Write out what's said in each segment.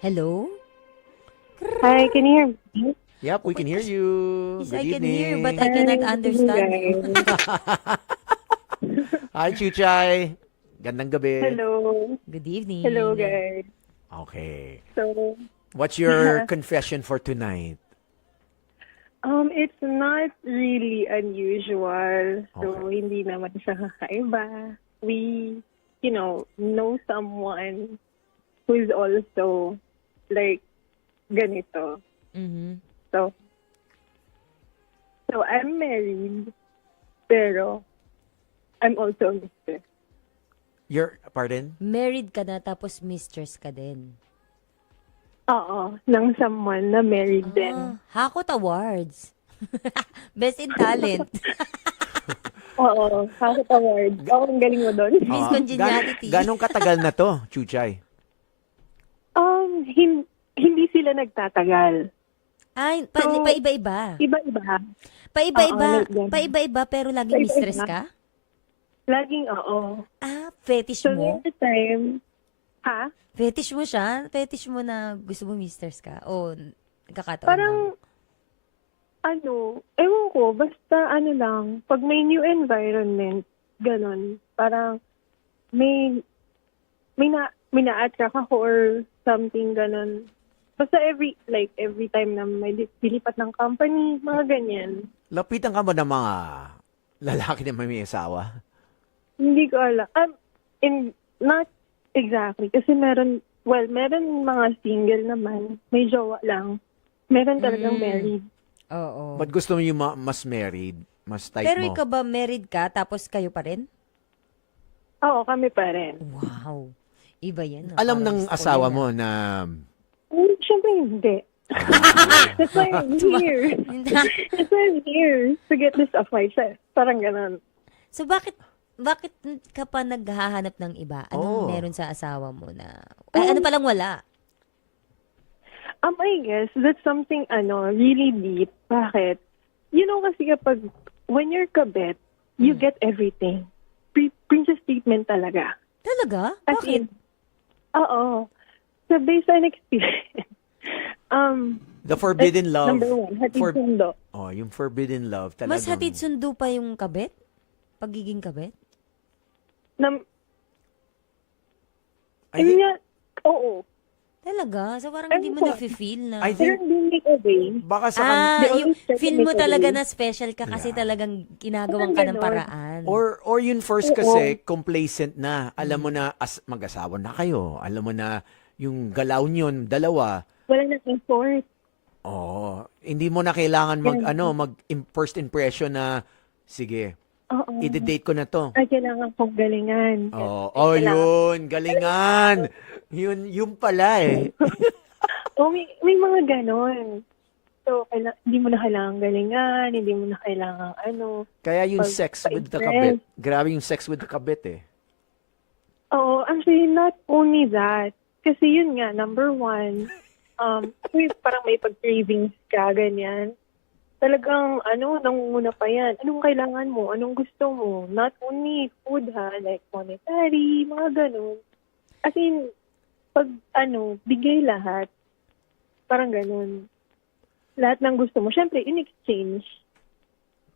Hello? Hi, can you hear me? Yep, we can hear you. Yes, Good I can hear you, but evening. I cannot Hi, understand you. guys. Hi, Chuchay. Gandang gabi. Hello. Good Hello, evening. guys. Okay. So, What's your confession for tonight? it's not really unusual. So, Okay. hindi naman siya kakaiba. We, know someone who's also like ganito. Mhm. So, I'm married, pero I'm also a mistress. Pardon? Married ka na tapos mistress ka din. Oo, ng someone na married din. Hakot Awards. Best in Talent. Oo, House Award. Oo, ang galing mo doon. Miss Congeniality. Ganong katagal na to, Chuchay? Hindi sila nagtatagal. Ay, So, paiba-iba. Iba-iba. Paiba-iba. Oo, like ganun. Paiba-iba pero laging Paiba-iba. mistress ka? Laging oo. Fetish So, mo? every time, ha? Fetish mo siya? Fetish mo na gusto mo mistress ka? O nagkakataon Parang, lang? ewan ko, basta lang, pag may new environment, ganun, parang may na-attract ako or something ganun. Basta every time na may dilipat ng company, mga ganyan. Lapitan ka mo ng mga lalaki na may asawa? Hindi ko alam. Not exactly. Kasi meron mga single naman. May jowa lang. Meron talagang married. Oo. Ba't gusto mo yung mas married? Mas type Pero mo? ikaw ba married ka tapos kayo pa rin? Oo, kami pa rin. Wow. Iba yan. Alam Parang ng gusto ko asawa yan, mo na... Siyempre hindi. That's why I'm here. That's why I'm here. To get this off my chest. Parang ganun. So bakit ka pa naghahanap ng iba? Anong Oo. meron sa asawa mo na... Ay, ano palang wala? I guess that's something, really deep. Bakit? Kasi when you're kabet, you get everything. Princess treatment talaga. Talaga? As Bakit? in, oo. So, based on experience, The forbidden love. number one, hatid sundo. Yung forbidden love talagang... Mas hatid sundo pa yung kabet? Pagiging kabet? I Yun think- nga, oo. Talaga? So parang hindi mo Ano po? na-feel na... I Pero think hindi make away. baka sa They yung always try to feel mo make talaga away. na special ka kasi Yeah. talagang ginagawan ka ng Ganon. paraan. Or yun first Oo. kasi, complacent na. Alam mo na mag-asawa na kayo. Alam mo na yung galaw nyon, dalawa. Wala nang effort. Hindi mo na kailangan Yeah. first impression na, sige, Oo. i-date ko na to. Ay, kailangan kong galingan. Yun, galingan. Yun pala eh. May mga ganon. So, hindi mo na kailangan galingan, hindi mo na kailangan Kaya yung Pag- sex with the pa-impress. kabit. Grabe yung sex with the kabit eh. Oo, actually, not only that. Kasi yun nga, number one, parang may pag-cravings ka, ganyan. Talagang, nangunguna pa yan. Anong kailangan mo? Anong gusto mo? Not only food, like monetary, mga ganon. As in, pag, bigay lahat. Parang ganon. Lahat ng gusto mo. Syempre, in exchange,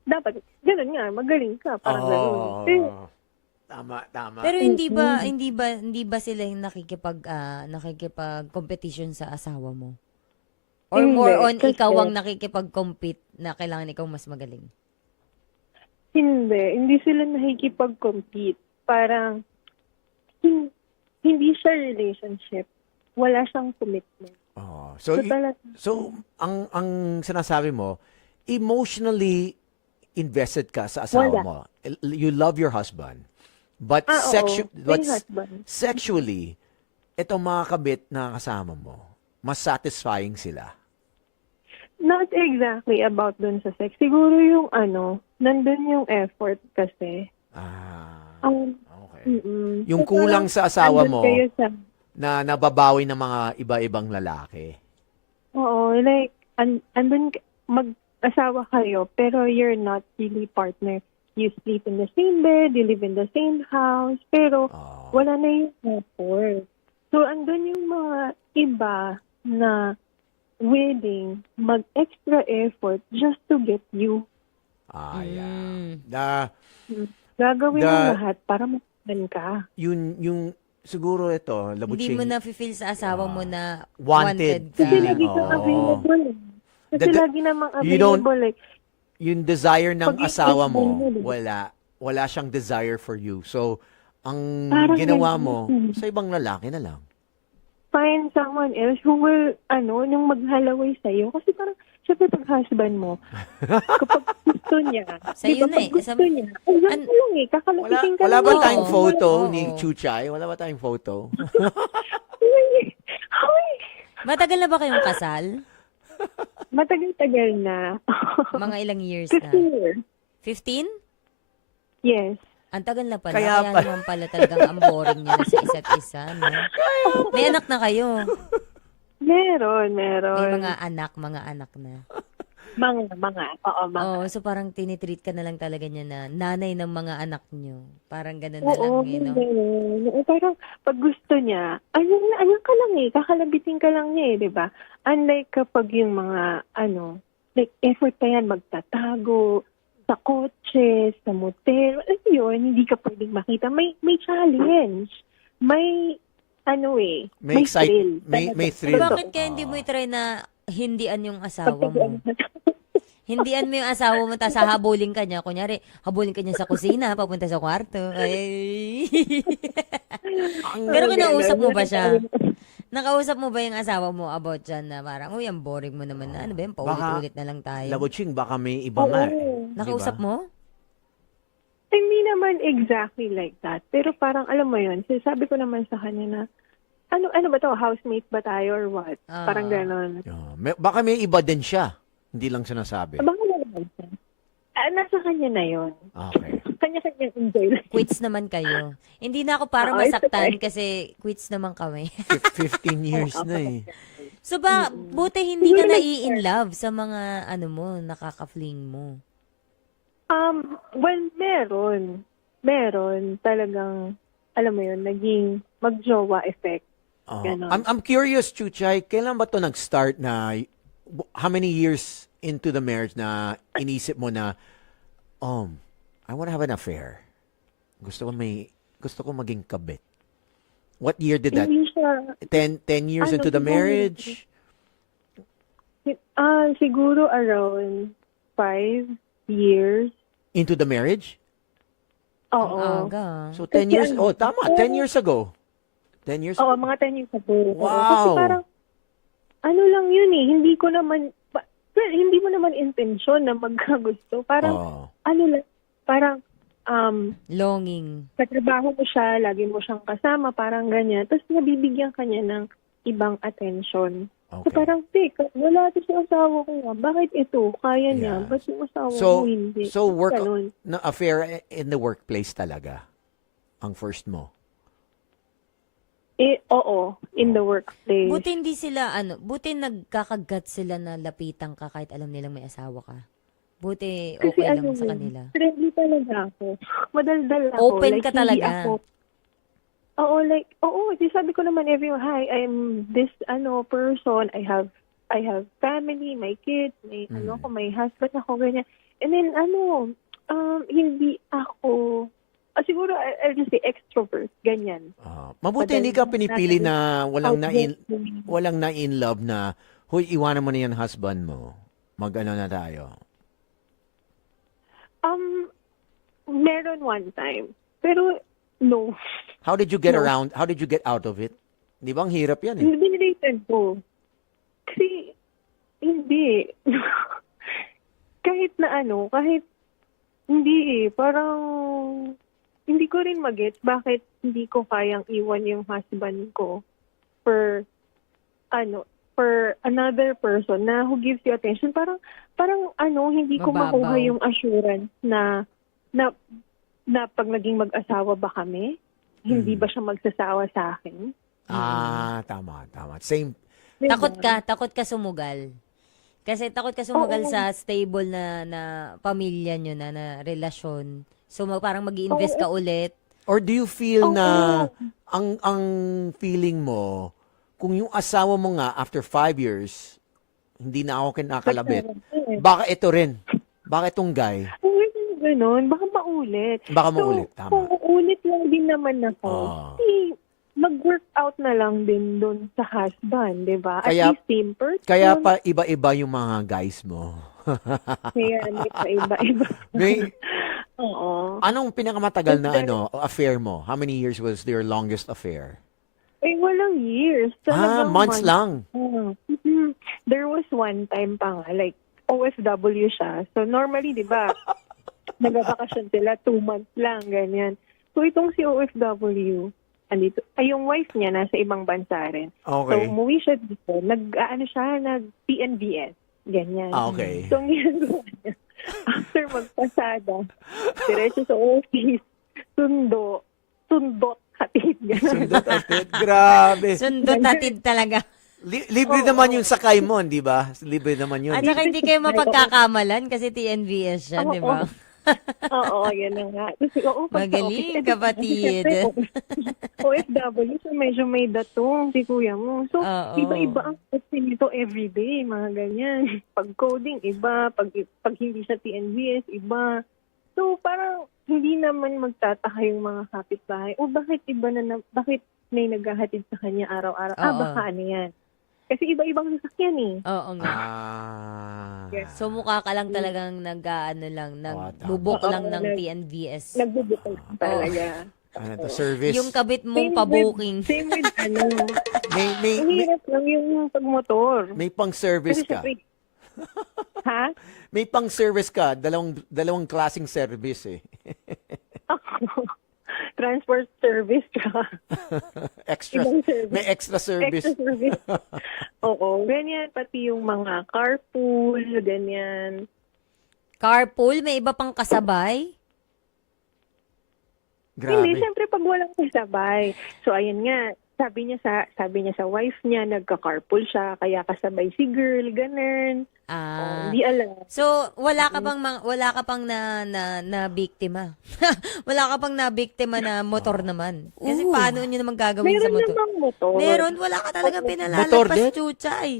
dapat, ganon nga, magaling ka. Parang ganon. Pero, Tama. Pero hindi ba sila yung nakikipag-competition sa asawa mo? Or Hindi, more on kasi- ikaw ang nakikipag-compete na kailangan ikaw mas magaling? Hindi sila nakikipag-compete. Parang, hindi siya relationship. Wala siyang commitment. So, talaga, ang sinasabi mo, emotionally invested ka sa asawa Wala. mo. You love your husband. But, oo, may husband. sexually, itong mga kabit na kasama mo, mas satisfying sila. Not exactly about dun sa sex. Siguro yung nandun yung effort kasi. Okay. Mm-mm. Yung So, kulang parang sa asawa andun mo, kayo sa, na nababawi ng mga iba-ibang lalaki. oo, like, mag-asawa kayo, pero you're not really partner. You sleep in the same bed, you live in the same house, pero wala na yung effort. So, andun yung mga iba na willing mag-extra effort just to get you. Yeah. Mm. Gagawin The- mo lahat para masaktan ka. Yung siguro ito, Hindi Labuching, mo na feel sa asawa mo na wanted wanted ka. Kasi feeling, lagi kang oo. available. Kasi The- lagi namang you don't- available. yung desire ng Pag yung asawa husband mo, mo, di ba? wala siyang desire for you. So, ang Parang ginawa ganun. mo, sa ibang lalaki na lang. Find someone else who will, yung maghalaway sa'yo. Kasi parang, syempre pag husband mo, kapag gusto niya, Sa'yo na pag eh. gusto niya, ayun An- ka lang eh, kakalakitin ka Wala lang ba eh. tayong Oo. photo Oo. ni Chuchay? Wala ba tayong photo? Ay, Matagal na ba kayong kasal? matagal-tagal na. Mga ilang years 15 na? years. 15? Yes. Ang tagal na pala. Kaya Kaya, pala. naman pala talagang ang boring niyo na sa isa't isa, no? May anak na kayo. Meron. May mga anak na. Mga. Oo, so parang tinitreat ka na lang talaga niya na nanay ng mga anak niyo. Parang ganun na Oo, lang, eh, no? meron. Parang pag gusto niya, ayun ka lang eh, kakalabitin ka lang niya eh, di ba? Unlike kapag yung mga, like effort pa yan, magtatago, sa kotse, sa motel, yun, hindi ka pwedeng makita. May challenge. May, May thrill. may talaga. thrill. Bakit kaya hindi mo i-try na hindian yung asawa mo? Pagtagyan- Hindian mo yung asawa mo, tapos hahabulin ka niya. Kunyari, habulin ka niya sa kusina, papunta sa kwarto. Ay. Pero kinausap mo ba siya? Nakausap mo ba yung asawa mo about dyan na parang, uy, ang boring mo naman na. Ano ba yun? Paulit-ulit na lang tayo. Labuching, baka may iba nga. Oo. Nakausap mo? Hindi naman exactly like that. Pero parang, alam mo yun, sabi ko naman sa kanya na, ano ba to? Housemate ba tayo or what? Ah. Parang ganon. Baka may iba din siya. Hindi lang sinasabi. Baka naman siya. Nasa kanya na yun. Okay. Kanya-kanya enjoy lang. Quits naman kayo. Hindi na ako para Oo, it's masaktan okay. kasi quits naman kami. 15 years na eh. So ba, buti hindi ka na-in love sa mga nakaka-fling mo. Well, meron talagang, alam mo yun, naging magjowa effect. Ganon. I'm curious, Chuchay, kailan ba to nag-start na, how many years into the marriage na inisip mo na, I want to have an affair. Gusto ko maging kabit. What year did that? Hindi siya, 10 years into the marriage? siguro around 5 years. Into the marriage? Oo. Ang aga. So 10 years, Kasi tama, 10 years ago. 10 years Oo, mga 10 years ago. Wow. Kasi parang, lang yun eh, hindi ko naman, hindi mo naman intensyon na magkagusto. Parang, Oh. parang, Longing. sa trabaho mo siya, lagi mo siyang kasama, parang ganyan. Tapos nabibigyan ka niya ng ibang attention. So Okay. parang, wala ito sa asawa ko nga. Bakit ito? Kaya niya. Yeah. Ba't yung asawa So- ko hindi? So work Ganun. na affair in the workplace talaga ang first mo. Oo, in the workplace. Buti hindi sila, buti nagkakagat sila na lapitan ka kahit alam nilang may asawa ka. Buti Kasi okay lang sa yun, kanila. friendly talaga ako. Madaldal ako. Open Like, ka hindi talaga. Ako, di sabi ko naman everyone, hi, I'm this person, I have family, my kids, may ako, may husband ako, ganyan. And then hindi ako, siguro I'll just say extrovert, ganyan. Mabuti hindi ka pinipili na walang na in love na, huy, iwanan mo na yan husband mo. Mag-ano na tayo. Meron one time. Pero, no. How did you get No. around? How did you get out of it? Di ba ang hirap yan eh? Binilitan ko. Kasi, hindi. kahit hindi parang, hindi ko rin magets bakit hindi ko kayang iwan yung husband ko for another person na who gives you attention. Parang hindi ko Mababaw. makuha yung assurance na pag naging mag-asawa ba kami, hindi ba siya magsasawa sa akin? Tama. Same. Diba? Takot ka sumugal. Kasi takot ka sumugal Oo. sa stable na pamilya nyo na relasyon. So parang mag-i-invest ka ulit. Or do you feel Oo. na ang feeling mo, kung yung asawa mo nga after 5 years, hindi na ako kinakalabit, baka ito rin. Baka itong guy, Uy, ganun, baka maulit. baka maulit. So, kung Tama. uulit lang din naman ako, Ah. mag-work out na lang din doon sa husband, di ba? At Kaya- least same person. Kaya pa iba-iba yung mga guys mo. Kaya may iba-iba. May, Oo. anong pinakamatagal na Is there- affair mo? How many years was your longest affair? Eh, walang years. Talagang Months lang. Mhm. There was one time pa nga, like, OFW siya. So, normally, di ba, nagbabakasyon sila 2 months lang, ganyan. So, itong si OFW, andito, ay, yung wife niya nasa ibang bansa rin. So, Okay. umuwi siya dito. Nag-PNBS. Ganyan. Okay. So, ang ginagawa niya, after magpasada, diretso sa office, sundot, hatid. Ganun. Sundot atid. Grabe. Sundot atid talaga. Libre naman yung sakay mo, di ba? Libre naman yun. At saka hindi kayo mapagkakamalan kasi TNVS siya, di ba? Oo, yan na nga. Kasi, pag sa Magaling, office, kapatid. OFW, so medyo may datong si kuya mo. So, Oo. iba-iba ang kasi nito everyday, mga ganyan. Pag coding, iba. Pag hindi siya TNVS, iba. So, parang hindi naman magtataka yung mga kapitbahay. O bakit iba bakit may naghahatid sa kanya araw-araw? Oo. Baka ano yan. Kasi iba-ibang sasakyan eh. Oo nga. Yes. So mukha ka lang talagang tama. nagbubuk lang ng Oo, TNVS. Nagbubukol talaga. Ano to, service? Yung kabit mong Same pa-booking. Same with ano. May, Ang hirap lang yung pagmotor. may pang-service Kasi ka. syempre, ha? May pang-service ka. Dalawang klaseng service eh. Transport service ka. Extra. Ibang service. May extra service. Extra service. Oo. Ganyan. Pati yung mga carpool, ganyan. Carpool, may iba pang kasabay. Hindi, Grabe. syempre pag walang kasabay. So, ayun nga. Sabi niya sa wife niya, nagka-carpool siya, kaya kasabay si girl, ganun. Ah. Hindi alam. So, wala ka pang na biktima. Wala ka pang na biktima na motor naman. Kasi paano niyo naman gagawin sa Meron motor? namang motor. Meron, wala ka talaga Motor pinalalagpas, din? chuchay.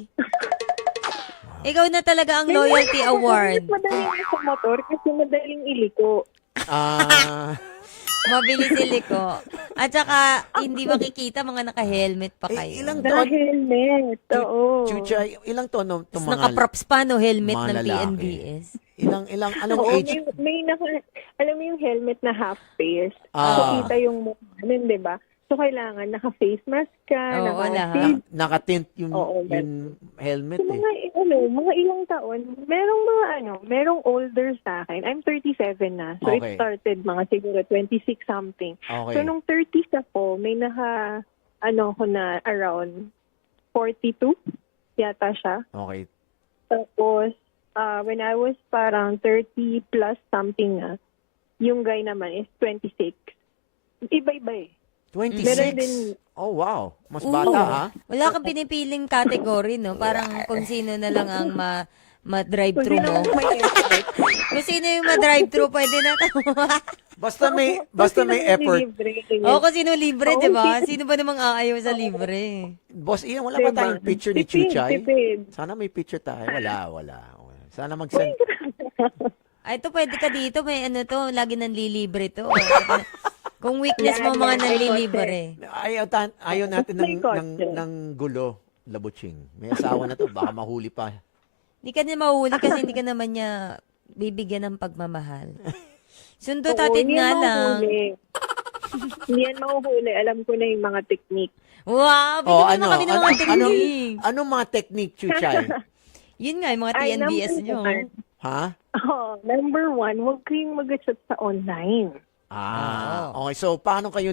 Ikaw na talaga ang loyalty award. Madaling sa motor kasi madaling iliko. Mabilis iliko. At saka, hindi makikita mga naka-helmet pa kayo. Ilang Na taon? helmet. Oo. Chucha, ilang taon no, Tapos mga naka-props pa, no, helmet mga ng lalaki. TNBS. anong Oo, age? alam mo yung helmet na half face. So, Ah. kita yung mukha nun, di ba? So, kailangan naka-face mask ka, Oo, naka-face. Nakatint yung, Oo, yung helmet So, eh. mga ilang taon, merong older sa akin. I'm 37 na. So, Okay. it started mga siguro 26 something. Okay. So, nung 30s ako, may ako na around 42 yata siya. Okay. Tapos, when I was parang 30 plus something na, yung guy naman is 26. Iba-iba eh. 26? Meron din- Oh, wow. Mas Oo. bata, ha? Wala kang pinipiling category, no? Parang kung sino na lang ang ma-drive-thru Kung mo. sino may effort. Kung sino yung ma-drive-thru, pwede na to. Basta may effort. Oo, kung sino libre, Oo, di ba? sino- Sino ba namang aayaw sa libre? Boss Ian, wala ba Diba? tayong picture ni Tipid, Chuchay? tipid. Sana may picture tayo. Wala. Sana mag-send. Ay, ito pwede ka dito. May ano to, lagi nanlilibre to. Kung weakness mo, Yan, mga yan, nanlilibre. Ayaw natin May kotse. ng gulo, labuching. May asawa na to, baka mahuli pa. Hindi ka niya mahuli kasi hindi ka naman niya bibigyan ng pagmamahal. Sundo Oo, tatid hindi nga yan lang. mahuhuli. Hindi yan mahuhuli. Alam ko na yung mga technique. Wow, bigyan mo kami ng mga technique. Anong mga technique, Chuchay? Yun nga, yung mga Ay, TNBS nyo. number one. Ha? Number one, huwag kayong mag-chat sa online. Okay. So, paano kayo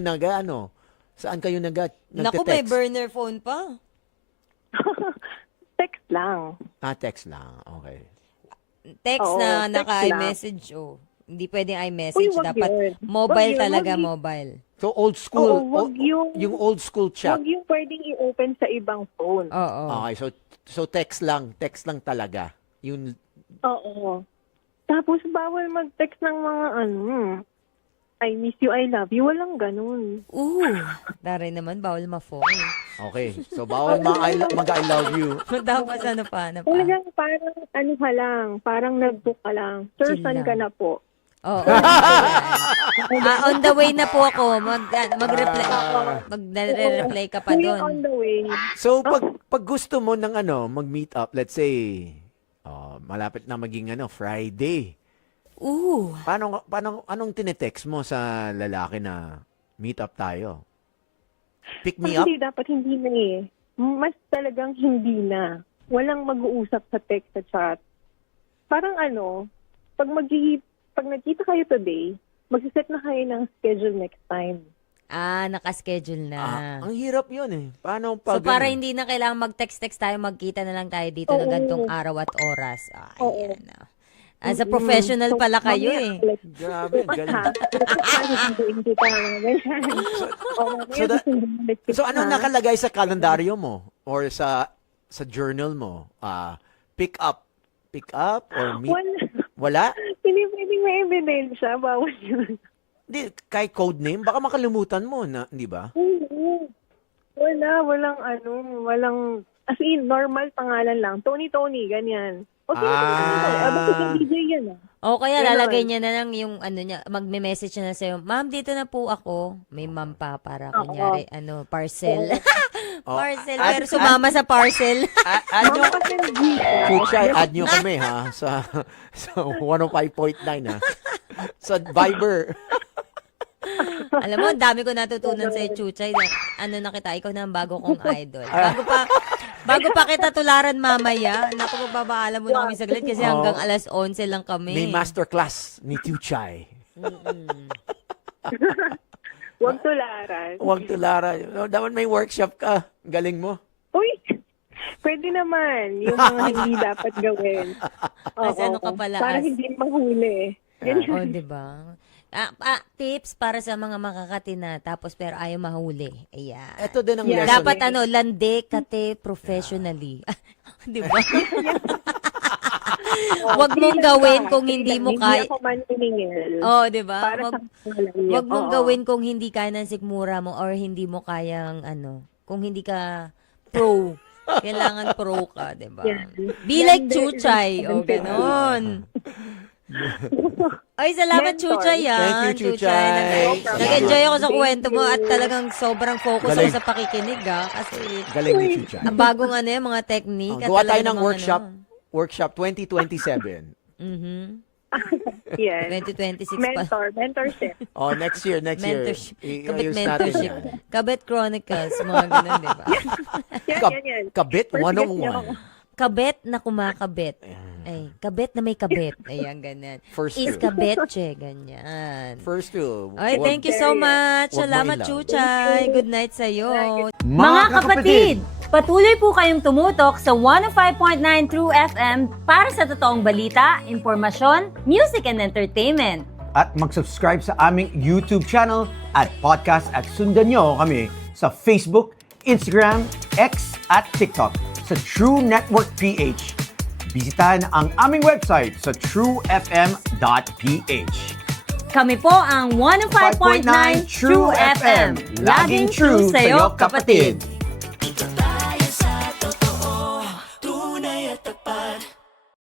Saan kayo Naku, may nagte-text? burner phone pa. Text lang. Text lang. Okay. Text Oo, na text naka-iMessage, oh. Hindi pwedeng Uy, iMessage. wag Dapat yun. mobile Wag yun, talaga, wag yun. mobile. So, old school. Oo, wag yung old school chat. Huwag yung pwedeng i-open sa ibang phone. Oo. Okay, so text lang talaga. Yun, Oo. Tapos bawal mag-text ng mga I miss you, I love you. Walang ganun. Dari naman, bawal ma-fall. Okay. So, bawal mag-I love you. Tapos ano pa? Talagang parang ano ka lang, parang nag-book ka lang. Sir, Chill saan lang. ka na po? Oo. On the way na po ako. Mag-reply. Magre-reply ka pa We're on doon. the way. So, pag gusto mo ng mag-meet up, let's say, malapit na maging Friday. Anong tinetext mo sa lalaki na meet up tayo? Pick me up? Hindi, dapat hindi na eh. Mas talagang hindi na. Walang mag-uusap sa text at chat. Parang pag nagkita kayo today, magsiset na kayo ng schedule next time. Nakaschedule na. Ang hirap yun eh. Paano pag... So, para hindi na kailangan mag-text-text tayo, magkita na lang tayo dito ng gantong araw at oras. Ayan. As a professional pala kayo eh. Grabe, galing. So, anong nakalagay sa kalendaryo mo? Or sa journal mo? Pick up or meet? Wala? Hindi pwedeng may ebidensya. Bawal yun. Hindi, kay code name, baka makalimutan mo na, di ba? Walang, as in, normal pangalan lang. Tony, ganyan. O sino Ah. yung DJ yan O kaya Ganon. lalagay niya na lang yung niya, magme-message na sa'yo, ma'am, dito na po ako. May ma'am pa para kunyari, parcel. Parcel, pero sumama sa parcel. Add nyo, Mama kasi Chuchay, add nyo kami ha, sa 105.9 ha. Sa Viber. Alam mo, ang dami ko natutunan sa Chuchay. Na kita, ikaw na ang bago kong idol. Bago pa kita tularan mamaya, naku, magbabaalam mo na kami saglit kasi hanggang alas 11 lang kami. May masterclass ni Chuchay. Huwag tularan. Huwag tularan. Dapat may workshop ka. Galing mo. Uy! Pwede naman. Yung mga hindi dapat gawin. Kasi ano ka pala, Para as- hindi mahuli. O, diba? Tips para sa mga makakatina tapos pero ayaw mahuli. Ayan. Ito din ang Yeah. lesson. Dapat lande kate professionally. Di ba? Wag mong gawin kung hindi mo kaya. Hindi ako maniningil. Oh, di ba? Para sa pangalan niya. Wag mong Oo. gawin kung hindi kaya ng sikmura mo or hindi mo kayang kung hindi ka pro. Kailangan pro ka, di ba? Yan. Be like Yan, Chuchay. O, ganon. Ay, salamat, Mentor. Chuchay, Thank you, Chuchay. Nag-enjoy ako sa Thank kwento mo you. at talagang sobrang focus ako Galing. sa pakikinig, Kasi Galing ni Chuchay. ang bagong mga technique. Gawa tayo talaga ng namang workshop 2027. Yes. 2026 pa. Mentorship. Next year. Mentorship. Kabit I-ayos natin mentorship. yan. Kabit Chronicles, mga ganun, di ba? Yan. Kabit First guest niyo 101. ako. Kabit na kumakabit. Ay, kabit na may kabit. Ayan, ganyan. First Is two. kabetche, ganyan. First two. Ay, thank you so much. Huwag mo Salamat, ilaw. Chuchay. Good night sa'yo. Mga kapatid, patuloy po kayong tumutok sa 105.9 True FM para sa totoong balita, impormasyon, music and entertainment. At mag-subscribe sa aming YouTube channel at podcast at sundan nyo kami sa Facebook, Instagram, X at TikTok sa True Network PH. Bisitahan ang aming website sa truefm.ph. Kami po ang 105.9 True FM. Laging true sa'yo, kapatid.